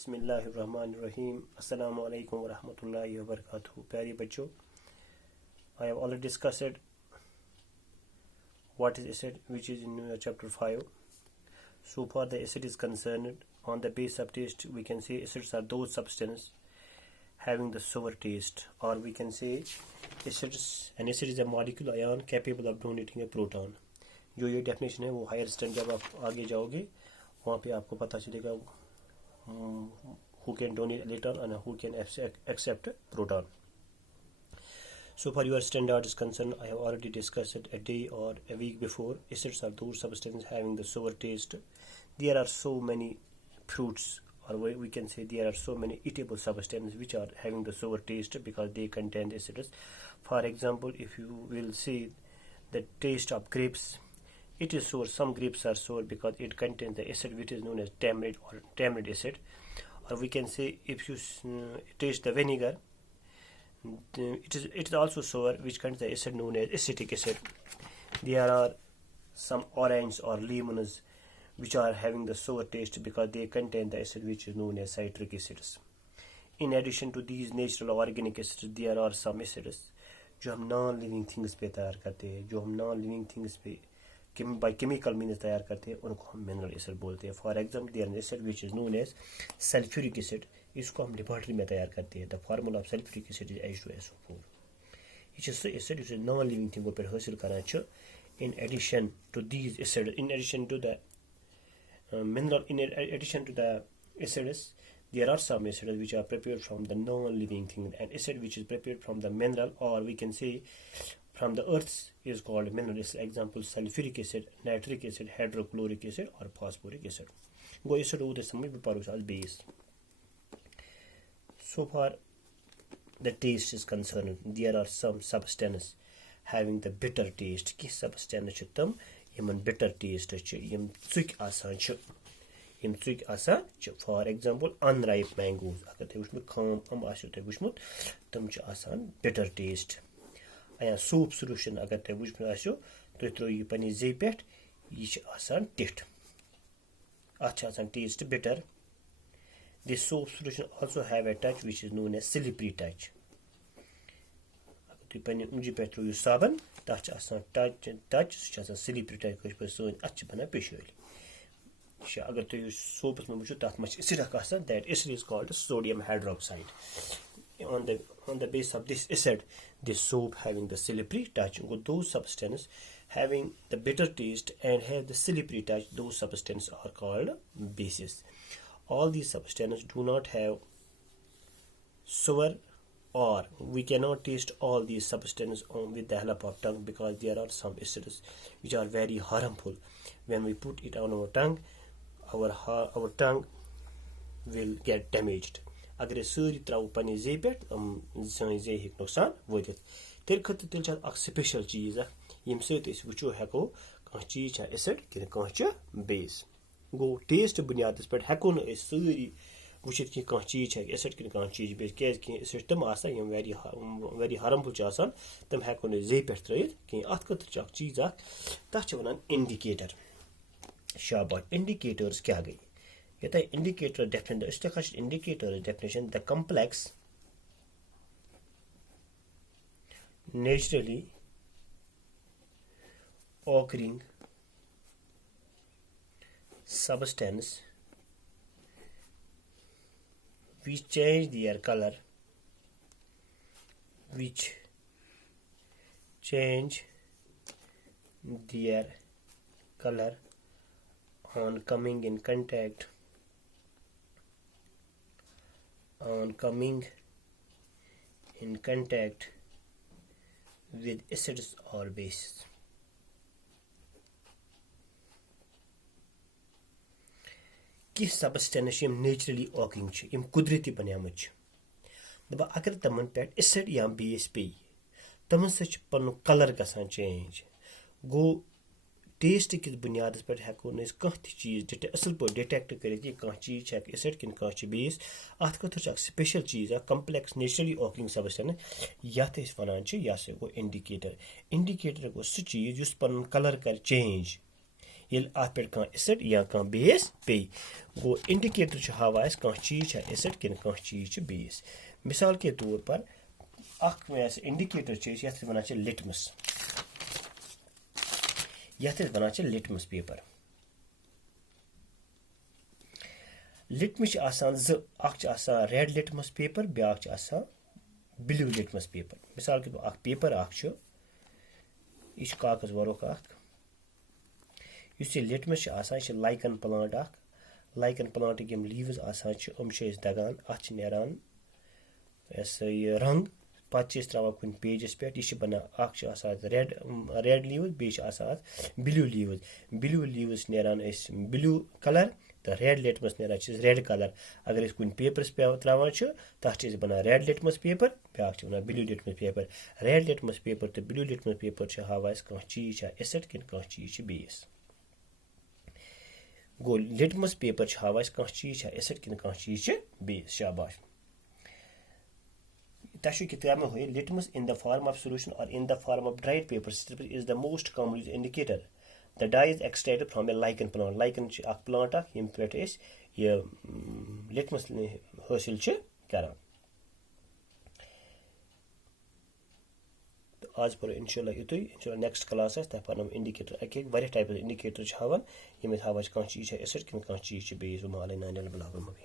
Bismillahirrahmanirrahim. Assalamu alaikum wa rahmatullahi wa barakatuh. Pyari bachcho, I have already discussed what is acid, which is in chapter 5. So far the acid is concerned. On the base of taste, we can say acids are those substances having the sour taste, or we can say acids. An acid is a molecule ion capable of donating a proton. जो ये definition है वो higher stand जब आप आगे जाओगे वहाँ पे आपको पता चलेगा who can donate electron and who can accept proton. So far your standard is concerned, I have already discussed it a day or a week before. Acids are those substances having the sour taste. There are so many fruits, or we can say there are so many eatable substances which are having the sour taste because they contain acids. For example, if you will see the taste of grapes, it is sour. Some grapes are sour because it contains the acid which is known as tamarind or tamarind acid. Or we can say if you taste the vinegar, it is also sour, which contains the acid known as acetic acid. There are some orange or lemons which are having the sour taste because they contain the acid which is known as citric acids. In addition to these natural organic acids, there are some acids जो हम non living things पे तैयार करते हैं, जो हम non living things पे by chemical means तैयार करते हैं, उनको हम मिनरल एसिड बोलते हैं. For example there acid which is known as sulphuric acid. इसको हम लेबोरेटरी में तैयार करते हैं. The formula of sulphuric acid is H2SO4. यह सो एसिड यह नॉन लिविंग थिंगों पर हासिल करान. In addition to these acid, in addition to the mineral, in addition to the acids, there are some acids which are prepared from the non-living thing. An acid which is prepared from the mineral, or we can say from the earth, is called mineral acid. Example: sulfuric acid, nitric acid, hydrochloric acid, or phosphoric acid. Go acid over the sum as base. So far the taste is concerned, there are some substances having the bitter taste. Kis substance tam yimon bitter taste yim tsuk asan ch, yim tsuk asan ch. For example, unripe mangoes, agar te wushmut kham am asyo te wushmut tam ch asan bitter taste. Aya soap solution agar te wushmut asyo to throw yi pani zey pet yi ch asan tit, ach asan taste bitter. This soap solution also have a touch which is known as slippery touch. Pani unji pet throw you saban touch asan touch such as a slippery touch which person ach bana pesholi. Sha agar to use soap mein mucho that much acid asan, that acid is called sodium hydroxide. On the base of this acid, this soap having the slippery touch, those substances having the bitter taste and have the slippery touch, those substances are called bases. All these substances do not have sour, or we cannot taste all these substances with the help of tongue because there are some acids which are very harmful. When we put it on our tongue, our tongue will get damaged. Agar suri traw pani zey pet san zey hek noksan vodit. Tel khat tel chat ak special cheese yim se is wucho heko kan cheese cha acid kin kan cha base. Go taste bunyadis pet heko no is suri वुचित कि कह चीज है acid कि कह चीज base के acid तम आसा यम वेरी हार्मफुल च आसान तम हेको न जे पेट त्रयित कि अथ खतर च चीज तथ च वनान इंडिकेटर. शाबाश, इंडिकेटर्स क्या गई यता इंडिकेटर डेफिनेशन इस्तेखाश indicator definition the complex naturally occurring substance which change their color, on coming in contact with acids or bases. किस सबस्टेंस यम नेचुरली ऑकिंग छ, यम कुदरती बनियामत छ. दबा अगर तमन पे एसिड या बेस पे तमन से पन कलर गसान चेंज. गो टेस्ट किस बुनियाद पे हेको न कह चीज असल पे डिटेक्ट करित कि कह चीज छ एसिड किन कह छ बेस. अत खतर छ स्पेशल चीज कॉम्प्लेक्स नेचुरली ऑकिंग सबस्टेंस यथ इस वनान छ या से गो इंडिकेटर. इंडिकेटर गो सु चीज जुस पन कलर कर चेंज येल अत पे एसिड या बेस पे गो इंडिकेटर हावा चीज एसिड कि चीज बेस मिसाल के तौर पर इंडिकेटर ये वन लिटमस ये one litmus paper litmus red litmus paper ब्या ब्लू लिटमस पेपर मिसाल के तौर पेपर यह कागज वरुक इस litmus lichen plant lichen plant यम लीव्स दगान अत नेरान यह रंग पे त्रा कुन पेजस पे यह बना रेड लीव्स बे ब्लू लीव्स नेरान ब्लू कलर तो रेड लिटमस नेरान रेड कलर अगर कुन पेपरस पे त्रावान तथ बना रेड लिटमस पेपर ब्या one blue litmus paper red litmus paper तो ब्लू लिटमस पेपर हावा चीज एसिड कि चीज बेस गो लिटमस पेपर हावा चीज एसिड कि चीज बेस शाबाश तशु किताब में हुई litmus in the form of solution or in the form of dried paper strip is the most commonly used indicator. The dye is extracted from a lichen plant. Lichen एक plant यम पे ये litmus हासिल करान आज पर इंशाल्लाह युतुई इंशाल्लाह next class तथ पर इंडिकेटर अके वारिया टाइप इंडिकेटर हावान यम हावा चीज एसिड कि चीज बेस माल